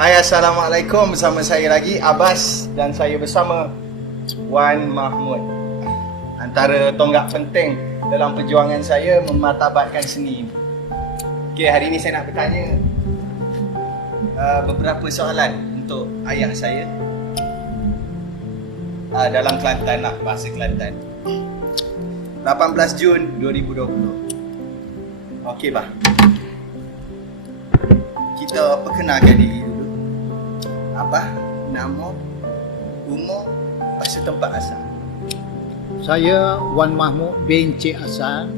Hai, Assalamualaikum. Bersama saya lagi Abbas dan saya bersama Wan Mahmud. Antara tonggak penting dalam perjuangan saya memartabatkan seni. Okey, hari ini saya nak bertanya beberapa soalan untuk ayah saya dalam Kelantan lah, bahasa Kelantan. 18 Jun 2020. Okey, bah. Kita perkenalkan diri dulu. Abah, nama, umur, lepas tu tempat asal. Saya Wan Mahmud bin Cik Hassan,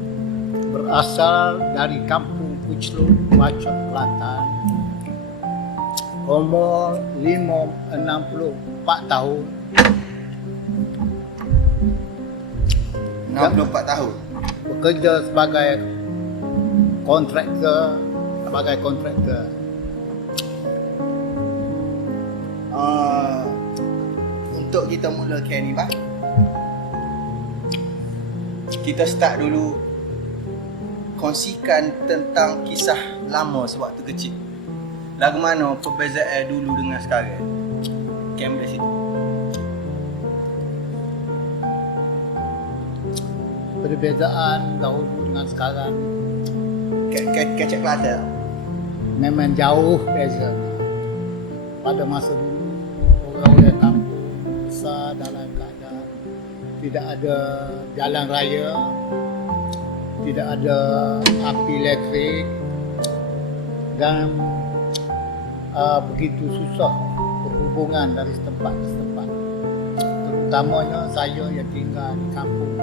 berasal dari kampung Kucluk, Bacot, Kelantan. Umur 64 tahun. 64 tahun. Bekerja sebagai kontraktor. Untuk kita mulakan ni, bah, kita start dulu. Kongsikan tentang kisah lama sewaktu kecil. Lagu mana perbezaan dulu dengan sekarang? Kamera situ. Perbezaan dahulu dengan sekarang Kecek Kelantan. memang jauh beza. Pada masa dulu orang-orang kampung besar dalam keadaan tidak ada jalan raya, tidak ada api elektrik dan begitu susah berhubungan dari setempat ke setempat. Terutamanya saya yang tinggal di kampung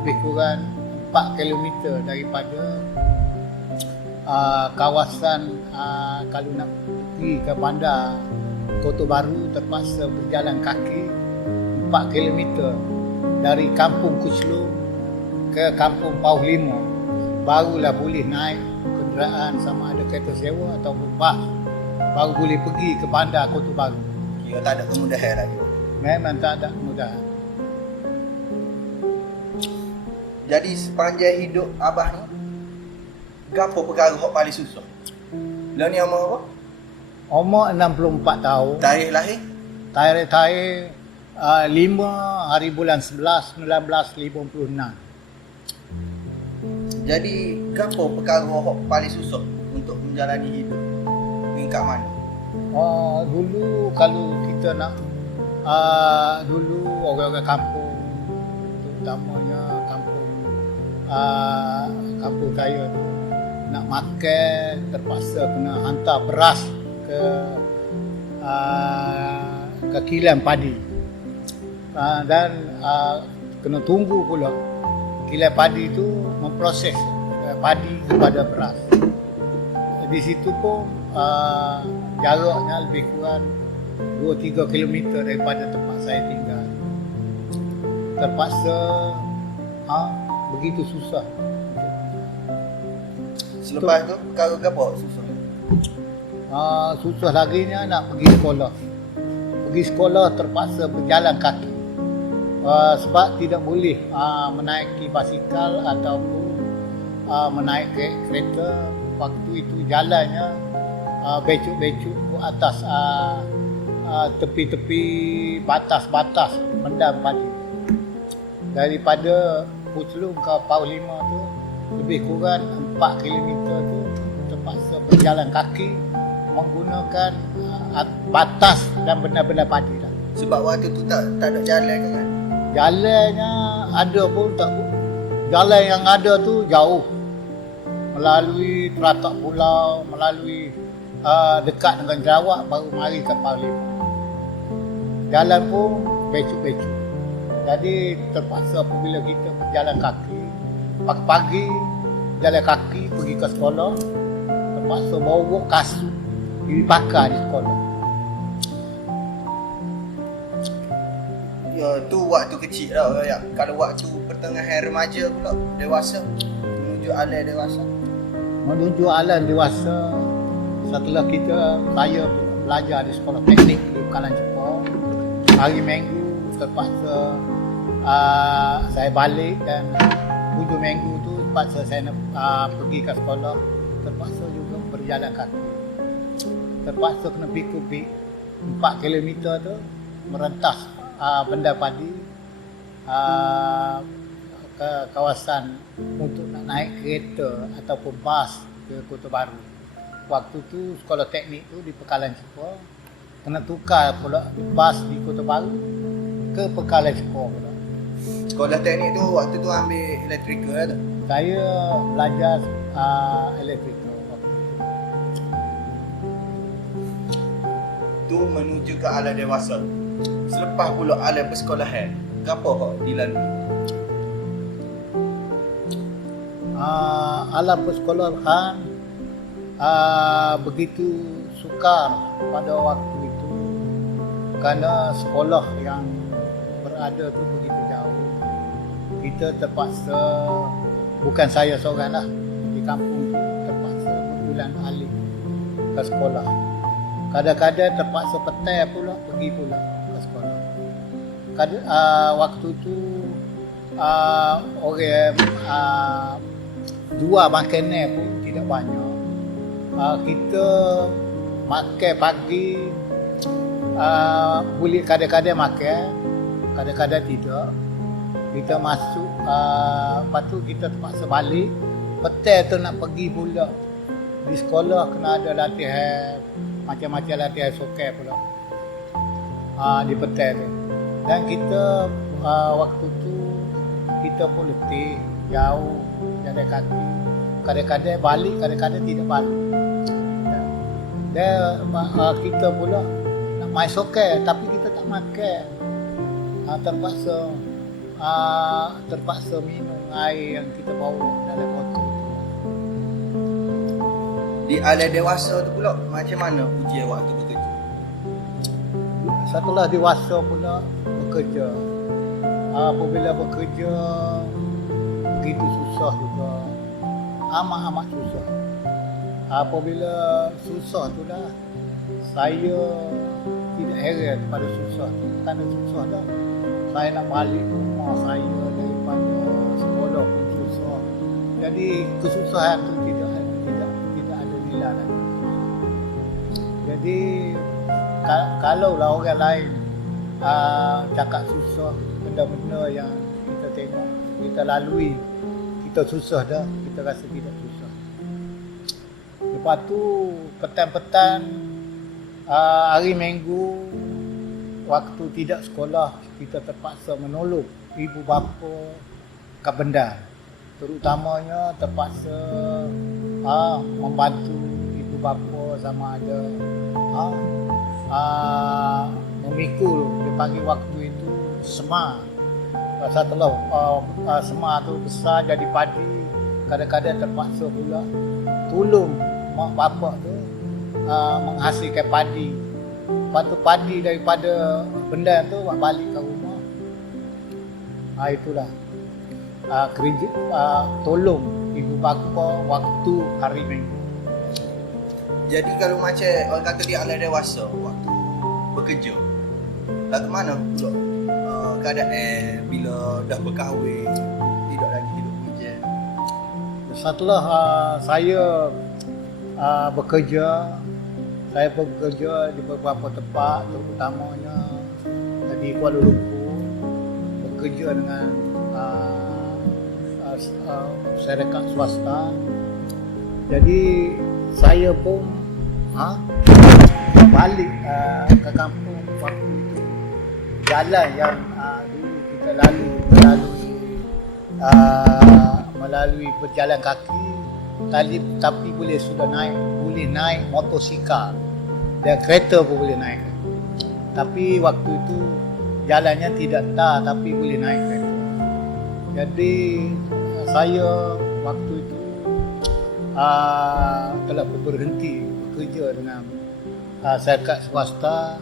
lebih kurang 4 kilometer daripada kawasan kalau nak pergi ke bandar Kota Baru terpaksa berjalan kaki 4 kilometer dari kampung Kucluk ke kampung Pauh Lima, barulah boleh naik kenderaan sama ada kereta sewa atau bas, baru boleh pergi ke bandar Kota Baru. Kira tak ada kemudahan lagi. Memang tak ada kemudahan. Jadi sepanjang hidup abah ni, gapo perkara hok paling susah? Lah ni umur apa? Umur 64 tahun. Tarikh lahir? Tarikh 5 hari bulan 11 1956. Jadi gapo perkara hok paling susah untuk menjalani hidup? Ni kat mana? Dulu kalau kita nak dulu orang-orang kampung, terutamanya kampung saya tu, nak makan terpaksa kena hantar beras ke kilang padi, dan kena tunggu pula kilang padi tu memproses padi kepada beras. Di situ pun jaraknya lebih kurang 2-3 kilometer daripada tempat saya tinggal. Terpaksa begitu susah. Selepas tu perkara gapo susah? Susah lagi nak pergi sekolah. Pergi sekolah terpaksa berjalan kaki. Sebab tidak boleh menaiki basikal ataupun menaiki kereta. Waktu itu jalannya becuk-becuk ke atas tepi-tepi batas-batas mendam padi. Daripada Kucluk ke Pauh Lima tu lebih kurang 4 kilometer tu terpaksa berjalan kaki menggunakan batas dan benda-benda padi lah. Sebab waktu tu tak ada jalan kan? Jalannya ada pun tak. Jalan yang ada tu jauh. Melalui teratak pulau, melalui dekat dengan Sarawak baru mari ke Pauh Lima. Jalan pun becuk-becuk. Jadi terpaksa apabila kita berjalan kaki, pagi-pagi jalan kaki pergi ke sekolah, terpaksa bawa kasut dipakai di sekolah. Ya, tu waktu kecil lah ya. Kalau waktu pertengahan remaja pula, dewasa, menuju alam dewasa. Menuju alam dewasa, setelah saya belajar di sekolah teknik di Bukalan Jepang, hari Minggu terpaksa saya balik, dan hujung minggu tu terpaksa saya pergi ke sekolah, terpaksa juga berjalan kaki. terpaksa kena pikul 4 kilometer tu merentas benda padi ke kawasan untuk nak naik kereta ataupun bas ke Kota Baru. Waktu tu sekolah teknik tu di Pekalan Cepa, kena tukar pula bas di Kota Baru ke Pekalan Cepa pula. Sekolah teknik tu waktu tu ambil electrical tu. Saya belajar elektrikal waktu tu. Tu menuju ke alam dewasa. Selepas pula alam persekolahan, apa hak dilalui? Alam persekolahan begitu sukar pada waktu itu kerana sekolah yang berada tu begitu jauh. Kita terpaksa, bukan saya seorang lah, di kampung tu terpaksa berulang-alik ke sekolah. Kadang-kadang terpaksa petang pula pergi pula ke sekolah. Waktu tu orang jual makanan pun tidak banyak. Kita makan pagi, boleh kadang-kadang makan, kadang-kadang tidak. Kita masuk, lepas tu kita terpaksa balik. Petang tu nak pergi pula. Di sekolah kena ada latihan, macam-macam latihan sokan pula. Di petang tu. Dan kita waktu tu kita pun letih, jauh, jalan kaki. Kadang-kadang balik, kadang-kadang tidak balik. Dan kita pula nak main sokan tapi kita tak makan. Terpaksa minum air yang kita bawa dalam botol. Di alam dewasa tu pula macam mana ujian waktu bekerja? Setelah dewasa pula bekerja. Apabila bekerja begitu susah juga. Amat susah. Apabila susah tu dah, saya tidak heran pada susah tu. Kerana susah dah, saya nak balik rumah saya daripada sekolah pun susah. Jadi kesusahan tu tidak ada nilai lagi. Jadi kalaulah orang lain cakap susah, benda-benda yang kita tengok, kita lalui, kita susah dah, kita rasa tidak susah. Lepas tu petang-petang hari Minggu, waktu tidak sekolah, kita terpaksa menolong ibu bapa ke benda. Terutamanya terpaksa membantu ibu bapa sama ada memikul, dia panggil waktu itu semar. Setelah semar tu besar jadi padi, kadang-kadang terpaksa pula tolong mak bapak tu menghasilkan padi. Lepas tu padi daripada benda tu balik ke rumah. Itulah kerja tolong ibu bapa waktu hari Minggu. Jadi kalau macam orang kata di alam dewasa waktu bekerja, lah ke mana pula keadaan bila dah berkahwin, tidak lagi hidup kerja? Setelah saya bekerja di beberapa tempat, terutamanya di Kuala Lumpur, bekerja dengan syarikat swasta. Jadi saya pun balik ke kampung waktu itu. Jalan yang dulu kita melalui berjalan kaki, tapi boleh naik motosikal dan kereta pun boleh naik. Tapi waktu itu jalannya tidak tar, tapi boleh naik kereta. Jadi saya waktu itu telah berhenti bekerja dengan syarikat swasta,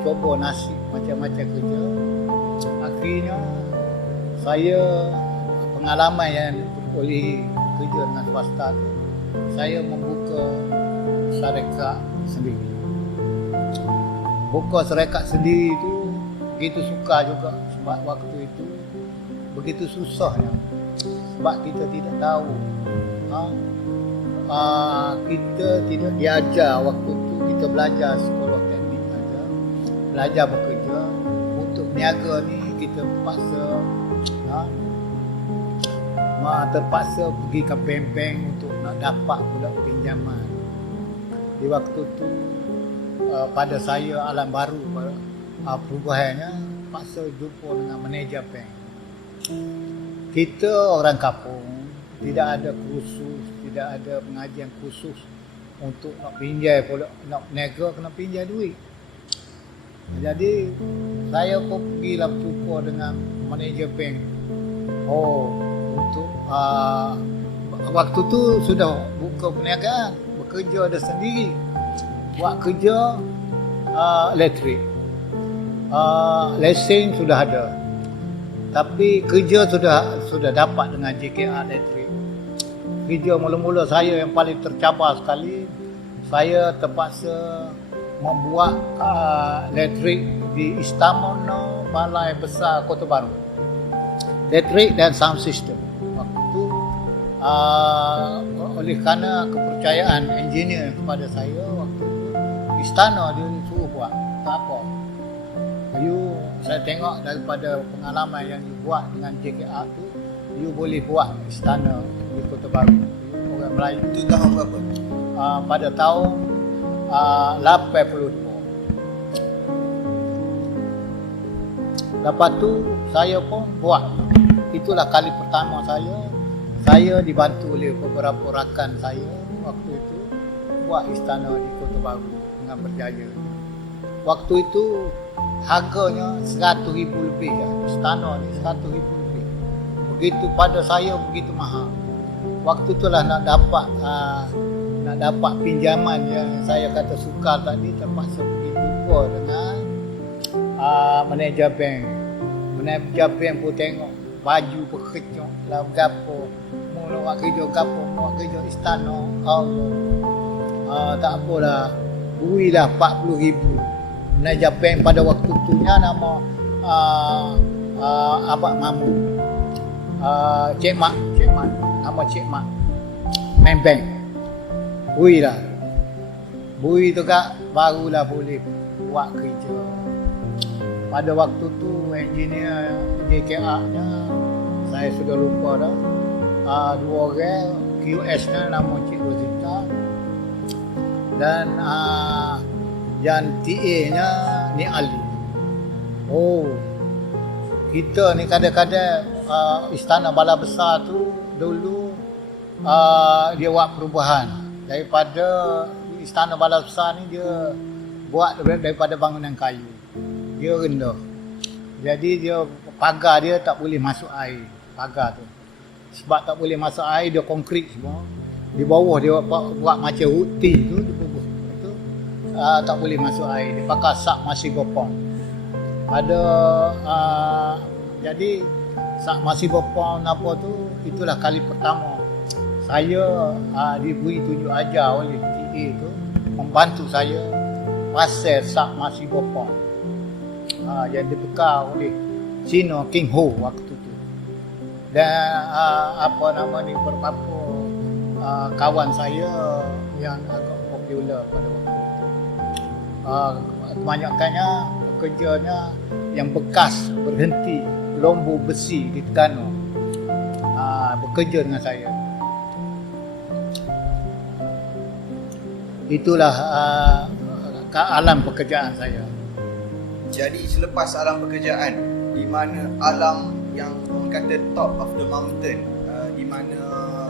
cuba nasib macam-macam kerja. Akhirnya saya pengalaman yang boleh bekerja dengan swasta tu, saya membuka syarikat sendiri. Buka syarikat sendiri itu begitu suka juga, sebab waktu itu begitu susahnya, sebab kita tidak tahu kita tidak diajar waktu itu, kita belajar sekolah teknik saja, belajar bekerja. Untuk niaga ni kita terpaksa pergi ke bank-bank untuk nak dapat pula pinjaman. Di waktu tu pada saya alam baru, perubahannya paksa jumpa dengan manager bank. Kita orang kampung, tidak ada kursus, tidak ada pengajian khusus untuk nak pinjai pula, nak berniaga kena pinjai duit. Jadi saya pun pergilah berjumpa dengan manager bank. Untuk waktu tu sudah buka perniagaan, bekerja ada sendiri, buat kerja elektrik, lesen sudah ada, tapi kerja sudah dapat dengan JKR elektrik. Kerja mula-mula saya yang paling tercabar sekali, saya terpaksa membuat elektrik di Istamono Balai Besar Kota Baru, elektrik dan sound system. Waktu itu oleh kerana kepercayaan engineer kepada saya, waktu itu istana dia suruh buat, tak apa. Saya tengok daripada pengalaman yang you buat dengan JKR tu, you boleh buat istana di Kota Baru. Orang Melayu. Itu tahun berapa? Pada tahun 82. Lepas tu saya pun buat. Itulah kali pertama saya dibantu oleh beberapa rakan saya waktu itu buat istana di Kota Baru dengan berjaya. Waktu itu harganya 100,000 lebih ya. Istana ni 100,000 lebih. Begitu pada saya begitu mahal. Waktu itulah nak dapat pinjaman yang saya kata sukar tadi, terpaksa pergi jumpa dengan manager bank. Manager bank pun tengok baju berkecok lah gapo, mula buat kerja gapo, buat kerja istana. Tak apalah, berilah 40,000. Manager bank pada waktu itunya nama Abang Mamu, Cik Mak, nama Cik Mak, main bank. Bui tu kak barulah boleh buat kerja. Pada waktu tu engineer JKR-nya saya sudah lupa dah. Dua orang, QS-nya nama Cik Rosita dan yang TA-nya ni Ali. Kita ni kadang-kadang istana Balai Besar tu dulu dia buat perubahan daripada istana Balai Besar ni, dia buat daripada bangunan kayu, dia rendah, jadi dia pagar dia tak boleh masuk air. Pagar tu sebab tak boleh masuk air, dia konkrit semua. Di bawah dia buat macam ruti tu, dia bubuh tu, tak boleh masuk air. Dia pakai sak masih gopong. Ada jadi sak masih gopong apa tu, itulah kali pertama saya diberi tunjuk ajar oleh TA tu, membantu saya pasal sak masih gopong yang dibekal oleh Sino King Ho waktu tu. Dan beberapa kawan saya yang agak popular pada waktu itu. Kebanyakannya pekerjanya yang bekas berhenti lombu besi di Terengganu, bekerja dengan saya. Itulah alam pekerjaan saya. Jadi selepas alam pekerjaan, di mana alam yang orang kata top of the mountain, di mana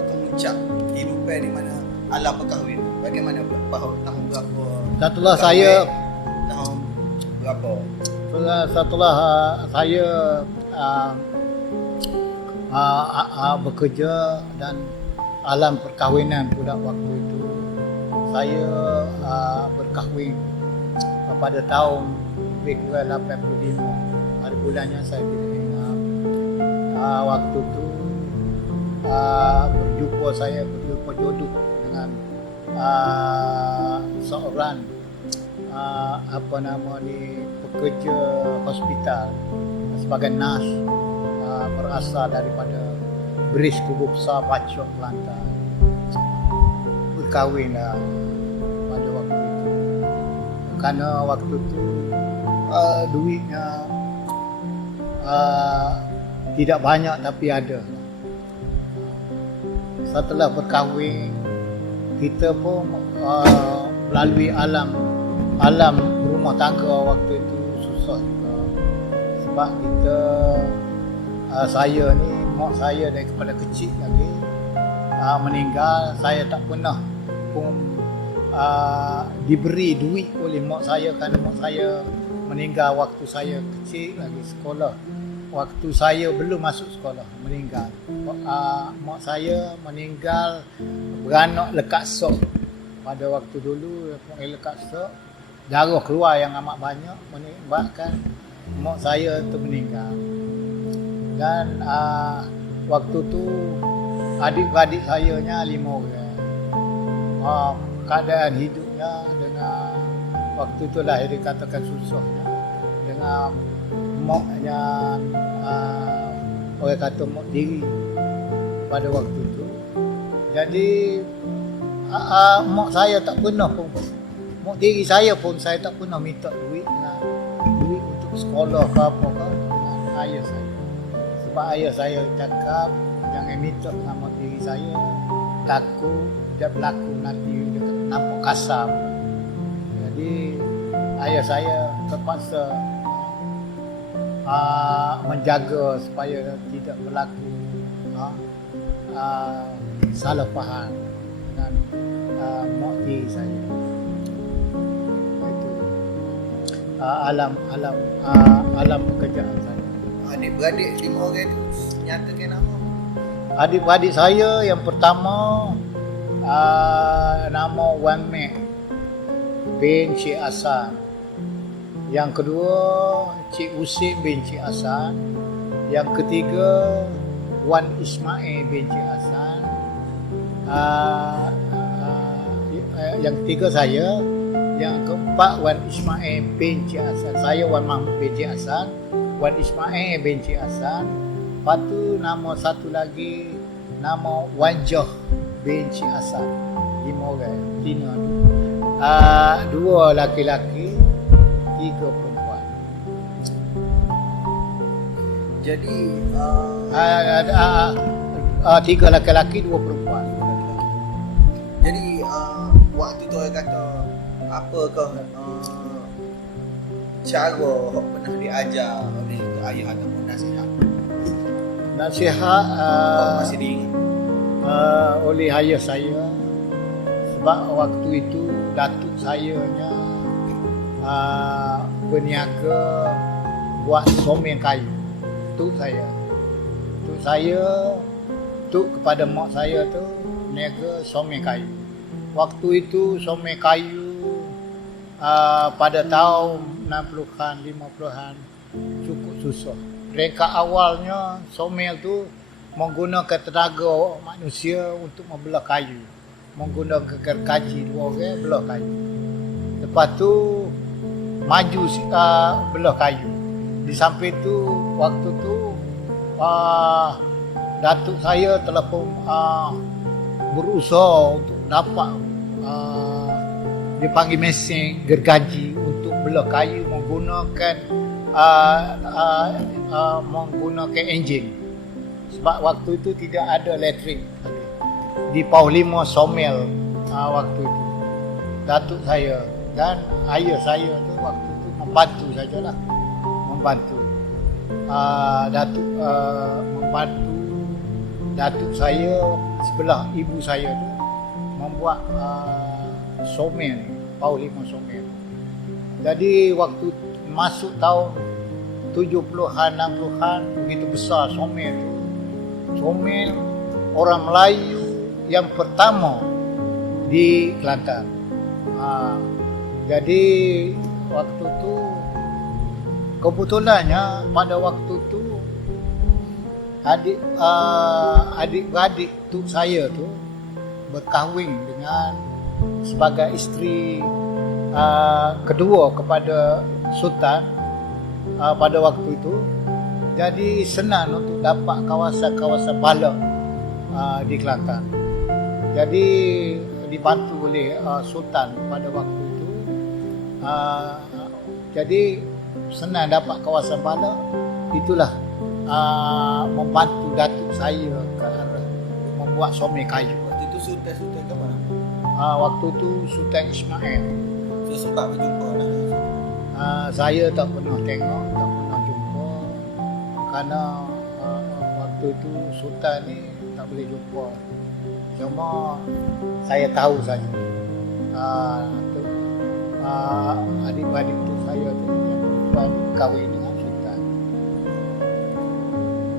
kemuncak kehidupan, di mana alam perkahwin, bagaimana tahun berapa? Setelah saya tahun berapa? Setelah saya bekerja dan alam perkahwinan pula waktu itu, saya berkahwin pada tahun lebih kurang 85. Hari bulannya saya tidak ingat. Waktu tu berjumpa jodoh dengan seorang pekerja hospital sebagai nas, berasal daripada Beris Kubur Besar Pacok, Kelantan. berkahwin lah pada waktu itu. Karena waktu itu duitnya tidak banyak tapi ada. Setelah berkahwin, kita pun melalui alam rumah tangga waktu itu susah juga. Sebab kita saya ni, mak saya daripada kecil lagi meninggal. Saya tak pernah pun diberi duit oleh mak saya kerana mak saya meninggal waktu saya kecil lagi sekolah. Waktu saya belum masuk sekolah meninggal. Mak saya meninggal beranak lekat sok. Pada waktu dulu lekat sok, darah keluar yang amat banyak menyebabkan mak saya tu meninggal. Dan waktu tu adik-beradik saya nya 5 orang. Keadaan hidupnya dengan waktu tu lah dikatakan susahnya dengan moknya orang kata mok diri pada waktu tu. Jadi mak saya tak pernah pun, mak diri saya pun saya tak pernah minta duit untuk sekolah ke apa ke dengan ayah saya. Sebab ayah saya cakap jangan minta dengan mak diri saya, takut dia berlaku nanti dia nampak kasar. Jadi ayah saya terpaksa menjaga supaya tidak berlaku salah faham dengan mak diri saya. Itu alam pekerjaan saya. Adik-beradik 5 orang tu nyatakan nama. Adik-beradik saya yang pertama nama Wan Mek bin Cik Hasan. Yang kedua Cik Husin bin Cik Hasan. Yang ketiga Wan Ismail bin Cik Hasan. Yang ketiga saya. Yang keempat Wan Ismail bin Cik Hasan. Saya Wan Mahmud bin Cik Hasan, Wan Ismail bin Cik Hasan. Lepas tu nama satu lagi nama Wan Joh bin Cik Hasan. 5 orang, Tina. 2 laki-laki, 3 perempuan. Jadi 3 laki-laki, 2 perempuan. Jadi waktu tu orang kata apakah cara yang pernah diajar oleh ayah ataupun nasihat? Nasihat Masih diingat? oleh ayah saya. Sebab waktu itu datuk saya nya berniaga buat someng kayu. Tuk kepada mak saya tu niaga someng kayu. Waktu itu someng kayu pada tahun 60-an, 50-an cukup susah. Reka awalnya somel tu menggunakan tenaga manusia untuk membelah kayu. Menggunakan gergaji 2 orang belah kayu. Lepas tu maju belah kayu. Di samping tu waktu tu datuk saya telah pun berusaha untuk dapat dipanggil mesin gergaji untuk belah kayu menggunakan enjin. Sebab waktu itu tidak ada elektrik di Pauh 5 somel waktu itu. Datuk saya dan ayah saya tu waktu itu membantu sajalah, membantu datuk saya sebelah ibu saya tu membuat somel, Pauh 5 somel. Jadi waktu masuk tahun 70-an, 60-an begitu besar somel tu. Somel orang Melayu yang pertama di Kelantan. Jadi waktu tu kebetulannya pada waktu tu adik-beradik tu saya tu berkahwin dengan sebagai isteri kedua kepada Sultan pada waktu itu. Jadi senang untuk dapat kawasan-kawasan balak di Kelantan. Jadi dibantu oleh Sultan pada waktu itu. Jadi senang dapat kawasan Pala, itulah membantu datuk saya ke arah membuat somai kayu. Waktu itu sultan ke mana? Waktu itu Sultan Ismail. Saya sempat berjumpa lah. Saya tak pernah tengok, tak pernah jumpa kerana waktu itu Sultan ni tak boleh jumpa. Cuma saya tahu saja. Adik-adik tu saya tu yang perempuan kahwin dengan Sultan.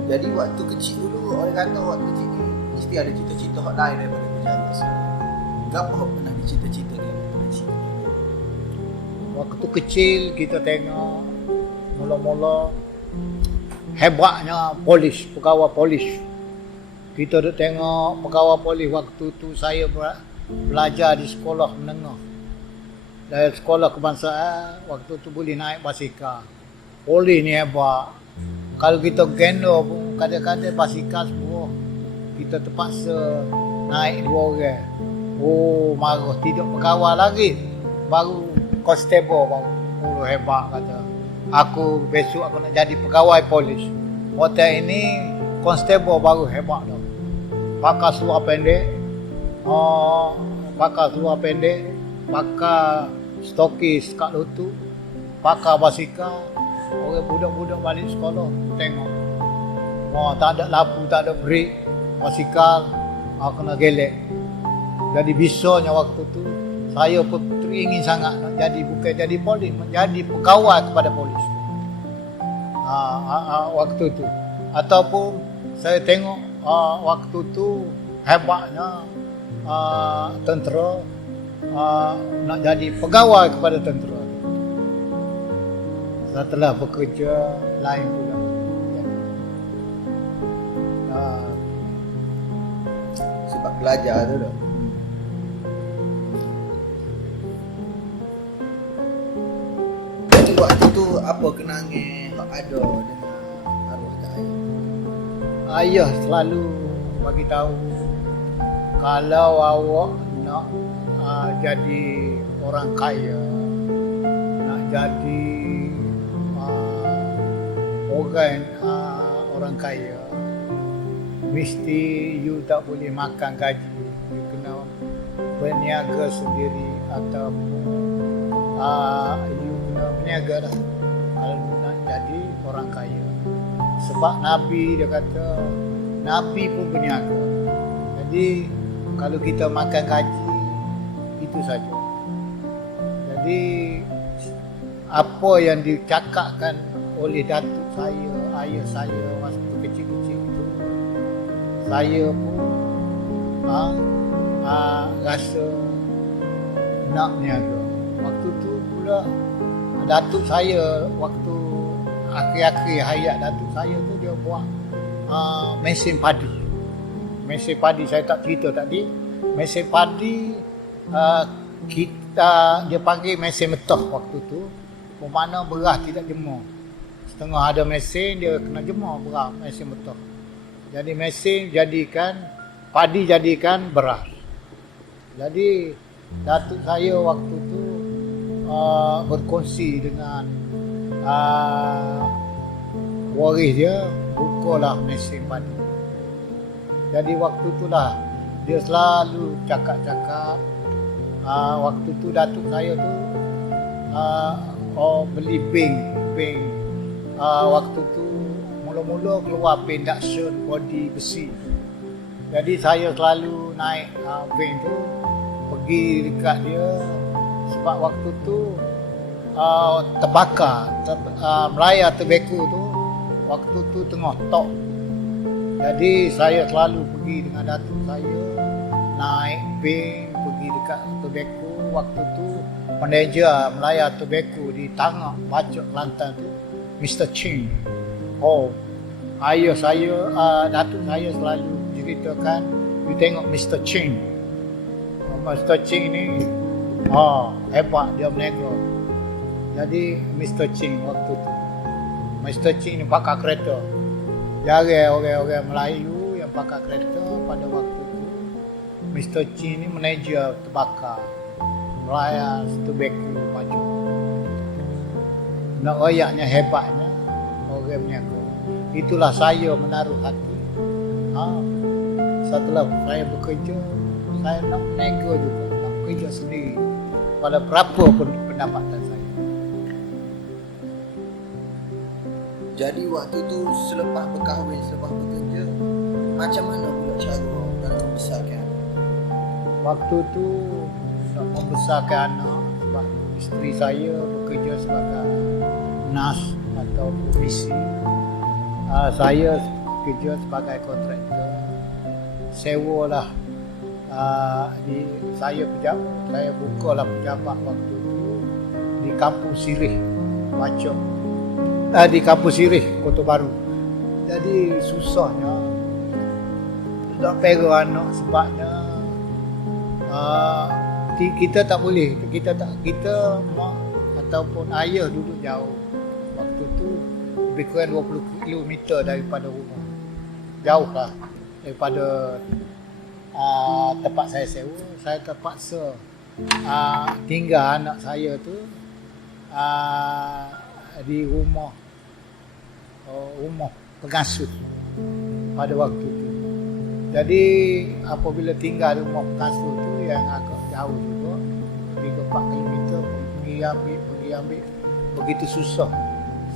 Jadi waktu kecil dulu orang kata waktu kecil ni mesti ada cita-cita hak lain daripada berjaya. Gapo hak pernah dicita-cita dia kecil? Waktu kecil kita tengok mula-mula hebatnya polis, pegawai polis. Kita duk tengok pegawai polis waktu tu saya belajar di sekolah menengah. Dari sekolah kebangsaan waktu tu boleh naik basikal. Polis ni hebat. Kalau kita gendong pun kadang-kadang basikal semua kita terpaksa naik 2 orang. Oh, marah tidak pegawai lagi. Baru constable baru. Oh, hebat kata. Aku besok aku nak jadi pegawai polis. Hotel ini constable baru hebat dah. Pakai seluar pendek. Pakai seluar pendek. Pakai stokis kat lutut. Pakai basikal. Orang budak-budak balik sekolah tengok. Tak ada lampu, tak ada brake. Basikal kena gelek. Jadi bisanya waktu tu saya pun teringin sangat nak jadi, bukan jadi polis, menjadi pegawai kepada polis. Waktu tu. Ataupun saya tengok waktu tu hebatnya tentera nak jadi pegawai kepada tentera. Setelah bekerja lain pula. Sebab belajar tu dah. Jadi waktu tu apa kenangan hak ada dengan arwah tak ayah? Ayah selalu bagi tahu kalau awak nak jadi orang kaya, nak jadi orang kaya, mesti you tak boleh makan gaji. You kena berniaga sendiri ataupun you kena berniaga dah kalau nak jadi orang kaya. Sebab Nabi dia kata, Nabi pun berniaga. Jadi kalau kita makan gaji, itu saja. Jadi apa yang dicakapkan oleh datuk saya, ayah saya waktu kecil-kecil itu, saya pun rasa nak berniaga. Waktu tu pula datuk saya, waktu akhir-akhir hayat datuk saya tu dia buat mesin padi. Mesin padi saya tak cerita tadi. Mesin padi dia panggil mesin metah waktu tu. Bermakna beras tidak jemur. Setengah ada mesin dia kena jemur beras, mesin metah. Jadi mesin jadikan padi jadikan beras. Jadi datuk saya waktu tu berkongsi dengan waris dia, bukalah mesin padi. Jadi waktu itulah dia selalu cakap-cakap. Waktu tu datuk saya tu beli bank. Waktu tu mula-mula keluar induction body besi. Jadi saya selalu naik bank tu, pergi dekat dia. Sebab waktu tu terbakar Melaya tobacco tu waktu tu tengah top. Jadi saya selalu pergi dengan datuk saya naik bank pergi dekat tobacco. Waktu tu manager Melaya tobacco di Tangak Bacok Kelantan tu Mr. Ching. Ayah saya, datuk saya selalu ceritakan, you tengok Mr. Ching. Mr. Ching ni hebat, dia berniaga. Jadi Mr. Ching waktu tu, Mr. Ching ni pakai kereta. Jarang orang-orang Melayu yang pakai kereta pada waktu tu. Mr. Chin ni manager terbakar, melayas, tobacco, macam. Nak royaknya hebatnya orang berniaga. Itulah saya menaruh hati. Setelah saya bekerja, saya nak berniaga juga, nak kerja sendiri. Pada berapa pun pendapatan saya. Jadi waktu tu selepas berkahwin, selepas bekerja, macam mana pula cara dalam membesarkan? Waktu tu nak membesarkan anak sebab isteri saya bekerja sebagai nas atau polisi. Saya kerja sebagai kontraktor. Sewalah saya bukalah pejabat waktu tu di Kampung Sirih, Bacok. Di Kampung Sirih, Kota Baru. Jadi susahnya nak pera anak sebabnya kita tak boleh, kita mak ataupun ayah duduk jauh. Waktu tu lebih kurang 20 km daripada rumah. Jauh lah daripada tempat saya sewa. Saya terpaksa tinggal anak saya tu di rumah pengasuh pada waktu tu. Jadi apabila tinggal di rumah pengasuh tu yang agak jauh juga, 3-4 km pergi ambil begitu susah.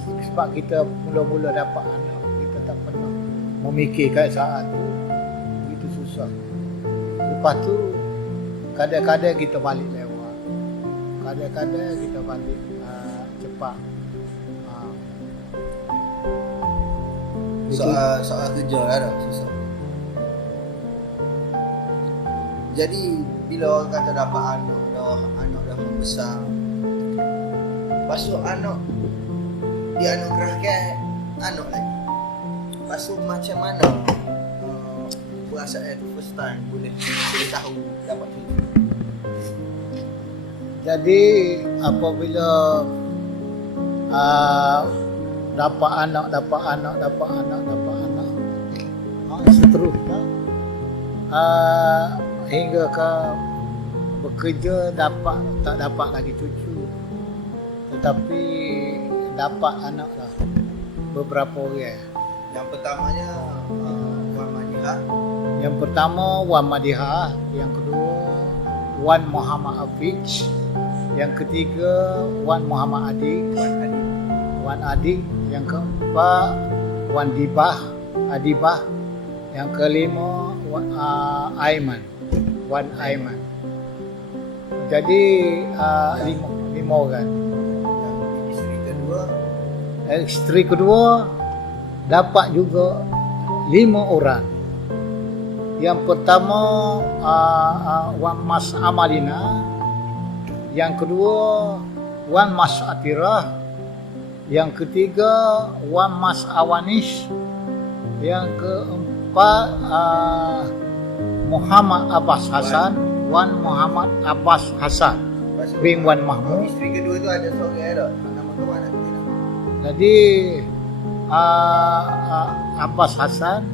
Sebab kita mula-mula dapat anak, kita tak pernah memikirkan saat tu, begitu susah. Lepas tu kadang-kadang kita balik lewat, kadang-kadang kita balik cepat. Soal kerja lah dah susah. Jadi bila orang kata dapat anak dah membesar, lepas tu anak dianugerahkan anak lagi. Lepas tu macam mana perasaan first time boleh tahu dapat cucu? Jadi apabila dapat anak, seterusnya hingga ke bekerja tak dapat lagi cucu, tetapi dapat anak lah beberapa orang. Yang pertamanya Wan Madihah. Yang pertama Wan Madihah, yang kedua Wan Muhammad Hafiz, yang ketiga Wan Muhammad Wan Adik, yang keempat Wan Adibah, yang kelima Wan Aiman. Jadi 5 orang. Isteri kedua dapat juga 5 orang. Yang pertama Wan Mas Amalina, yang kedua Wan Mas Atirah, yang ketiga Wan Mas Awanis, yang keempat Muhammad Abbas Hasan, Wan Muhammad Abbas Hasan bin Wan Mahmud. Isteri kedua tu ada seorang ada nama tu mana tu? Jadi Abbas Hasan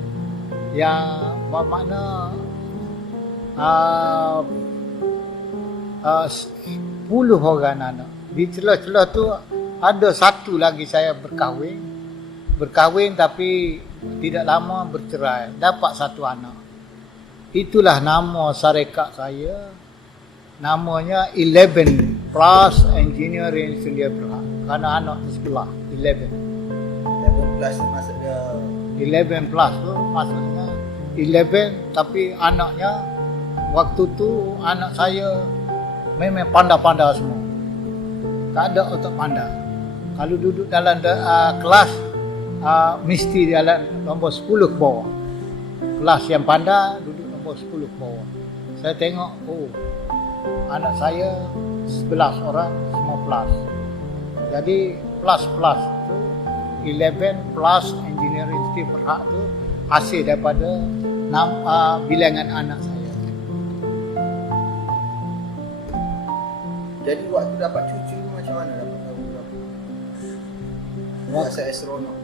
yang bermakna 10 orang anak. Di celah-celah tu ada satu lagi saya berkahwin tapi tidak lama bercerai, dapat 1 anak. Itulah nama syarikat saya, namanya 11 Plus Engineering Selia Berhad, kerana anak tu sebelah 11 plus masuk dia 11 plus tu maksudnya 11, tapi anaknya waktu tu anak saya memang pandai-pandai semua. Tak ada otak pandai. Kalau duduk dalam kelas mesti dalam nombor 10 ke bawah. Kelas yang pandai duduk nombor 10 ke bawah. Saya tengok, anak saya 11 orang semua plus. Jadi plus tu 11 plus Engineering Selia Berhad tu hasil daripada bilangan anak saya. Jadi waktu dapat cucu macam mana dapat tahu berapa? Rasa seronok.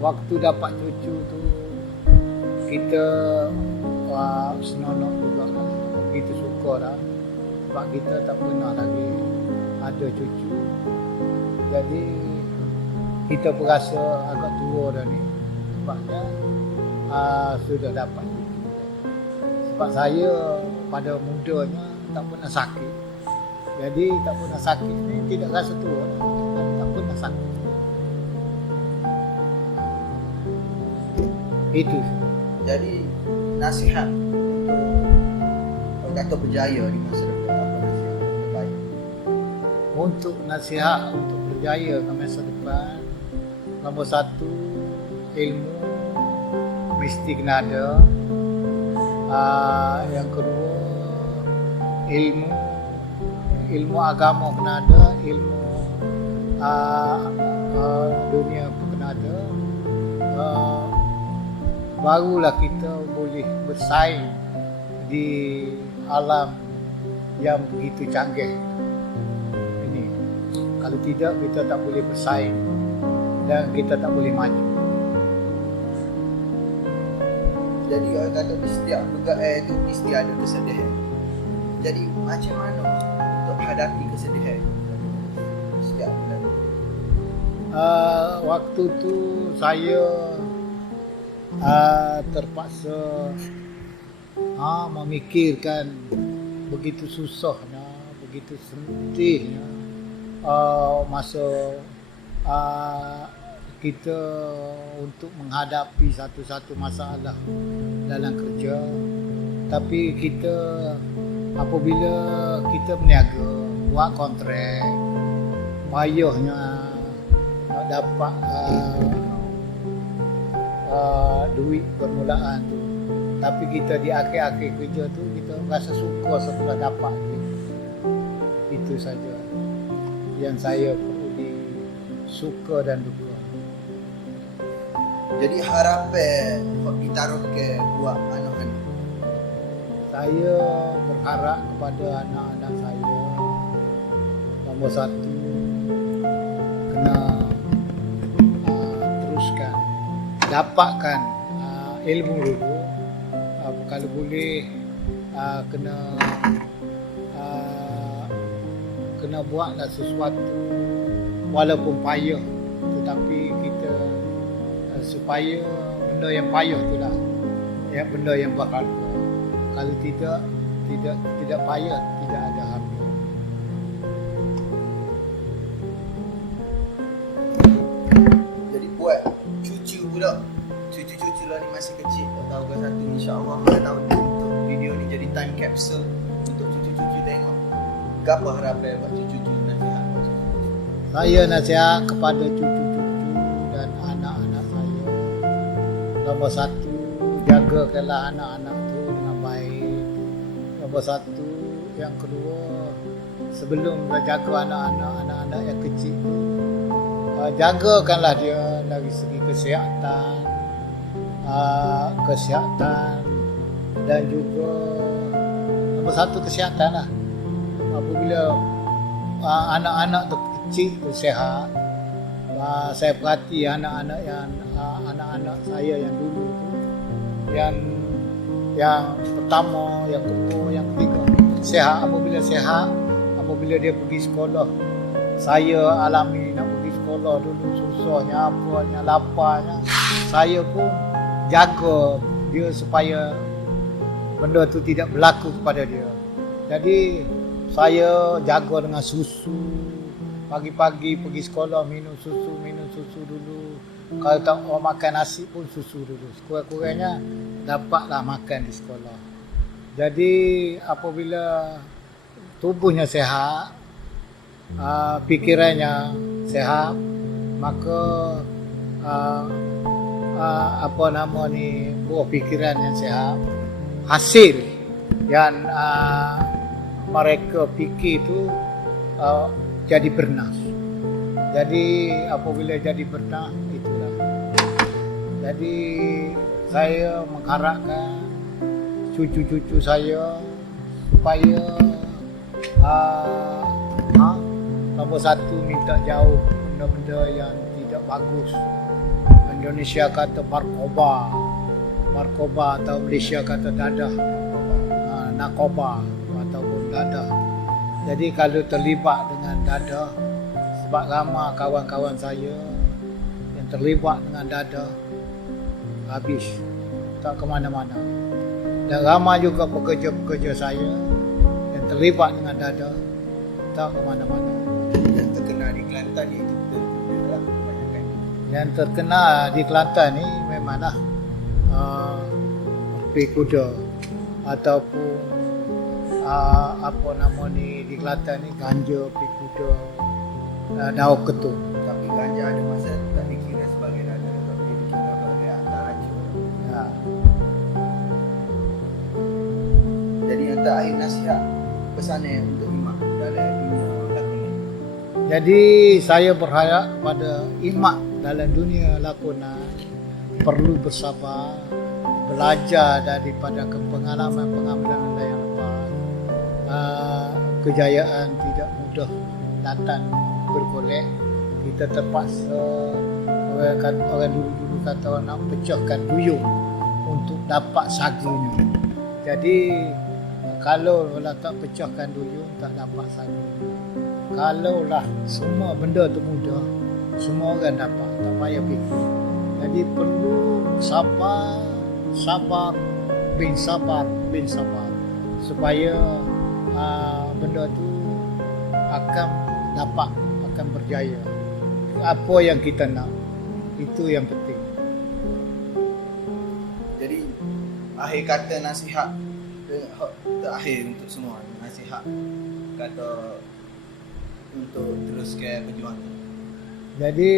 Waktu dapat cucu tu kita seronok juga. begitu suka dah. Sebab kita tak pernah lagi ada cucu. Jadi kita berasa agak tua dah ni. Sebabnya sudah dapat cucu. Sebab saya pada mudanya tak pernah sakit. Jadi tak pernah sakit ni tidak rasa tua dah. Tak pernah sakit. Itu. Jadi nasihat untuk kata berjaya di masa depan, apa nasihat yang terbaik? Untuk nasihat untuk berjaya ke masa depan, nombor satu, ilmu mesti kena ada. Yang kedua, ilmu agama kena ada, ilmu dunia pun kena ada. Barulah kita boleh bersaing di alam yang begitu canggih ini. Kalau tidak, kita tak boleh bersaing dan kita tak boleh maju. Jadi orang kata di setiap pergaulan itu mesti ada kesedihan. Jadi macam mana untuk hadapi kesedihan setiap bulan? Waktu tu saya terpaksa memikirkan begitu susahnya, begitu sedihnya masa kita untuk menghadapi satu-satu masalah dalam kerja. Tapi kita apabila kita berniaga, buat kontrak, payahnya nak dapat duit permulaan tu. Tapi kita di akhir-akhir kerja tu kita rasa suka setelah dapat duit. Itu saja yang saya perlu suka dan duka. Jadi harapan ditaruh ke buat anak-anak. Saya berharap kepada anak-anak saya, nombor satu, kena teruskan, dapatkan ilmu dulu. Kalau boleh kena buatlah sesuatu walaupun payah, tetapi kita supaya benda yang payah itulah yang benda yang berharga. Kalau tidak payah, tidak ada harga. Jadi buat cucu pula. Cucu-cucu lah ni masih kecil. Tahu ke satu, insya-Allah pada tahun ni untuk video ni jadi time capsule untuk cucu-cucu tengok. Apa harapan buat cucu-cucu nasihat? Saya nasihat kepada cucu-cucu dan anak-anak saya. Nombor satu, jagakanlah anak-anak tu dengan baik. Nombor satu. Yang kedua, sebelum jaga anak-anak yang kecil tu, jagakanlah dia dari segi kesihatan dan juga nombor satu kesihatan lah. Apabila anak-anak tu kecil tu sihat, saya perhati anak-anak saya yang dulu tu, yang pertama, yang kedua, yang ketiga sihat. Apabila dia pergi sekolah, saya alami nak pergi sekolah dulu susahnya, apanya, laparnya. Saya pun jaga dia supaya benda tu tidak berlaku kepada dia. Jadi saya jaga dengan susu. Pagi-pagi pergi sekolah minum susu dulu. Kalau tak mau makan nasi pun susu dulu. Sekurang-kurangnya dapatlah makan di sekolah. Jadi apabila tubuhnya sehat, pikirannya sehat, maka buah pikiran yang sehat, hasil yang mereka fikir itu jadi bernas. Jadi apabila jadi bernas, itulah. Jadi saya mengharapkan cucu-cucu saya supaya nombor satu, minta jauh benda-benda yang tidak bagus. Indonesia kata narkoba atau Malaysia kata dadah. narkoba ataupun dadah. Jadi kalau terlibat dengan dadah, sebab ramai kawan-kawan saya yang terlibat dengan dadah, habis, tak ke mana-mana. Dan ramai juga pekerja-pekerja saya yang terlibat dengan dadah, tak ke mana-mana. Yang terkenal di Kelantan iaitu betul-betul lah kebanyakan. Yang terkenal di Kelantan ni memanglah api kuda ataupun apa nama ni di Kelantan ni, ganja, api kuda, daun ketum. Tapi ganja ada masa tak dikira sebagai dadah, tapi dikira sebagai harta raja. Ya. Jadi yang terakhir nasihat pesanan untuk Imak dalam dunia lakonan. Jadi saya berharap kepada Imak dalam dunia lakonan perlu bersabar, belajar daripada pengalaman-pengalaman yang lepas. Kejayaan tidak mudah datang bergolek. Kita terpaksa, orang dulu kata orang nak pecahkan duyung untuk dapat sagunya. Jadi kalau tak pecahkan duyung, tak dapat sagu. Kalaulah semua benda tu mudah, semua orang dapat, tak payah fikir. Jadi perlu sabar bin sabar supaya benda tu akan berjaya. Apa yang kita nak, itu yang penting. Jadi akhir kata nasihat terakhir untuk semua, nasihat kata untuk teruskan perjuangan. Jadi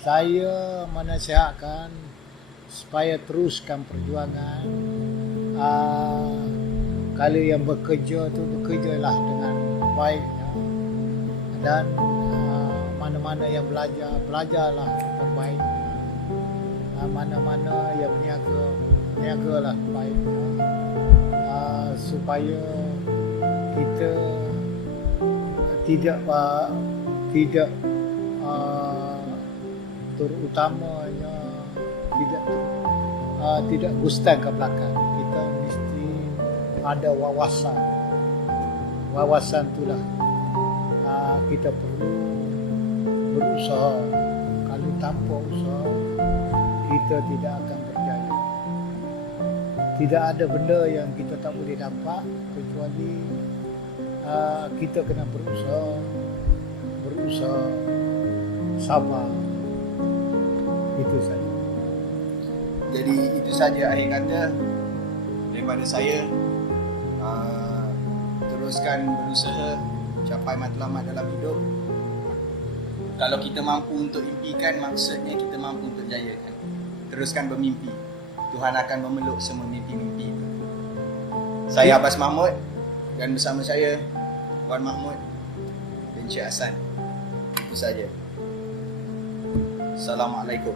saya menasihatkan supaya teruskan perjuangan. Kalau yang bekerja tu, bekerjalah dengan baiknya, dan mana-mana yang belajarlah terbaiknya. Mana-mana yang berniagalah baiknya, supaya kita tidak terutamanya tidak gustan ke belakang. Kita mesti ada wawasan itulah kita perlu berusaha. Kalau tanpa usaha kita tidak akan berjaya. Tidak ada benda yang kita tak boleh dapat kecuali kita kena berusaha sabar. Itu saja. Jadi itu saja akhir kata daripada saya. Teruskan berusaha, capai matlamat dalam hidup. Kalau kita mampu untuk impikan, maksudnya kita mampu untuk jayakan. Teruskan bermimpi. Tuhan akan memeluk semua mimpi-mimpi itu. Saya Abbas Mahmud dan bersama saya Wan Mahmud dan Cik Hassan. Itu saja. Assalamualaikum.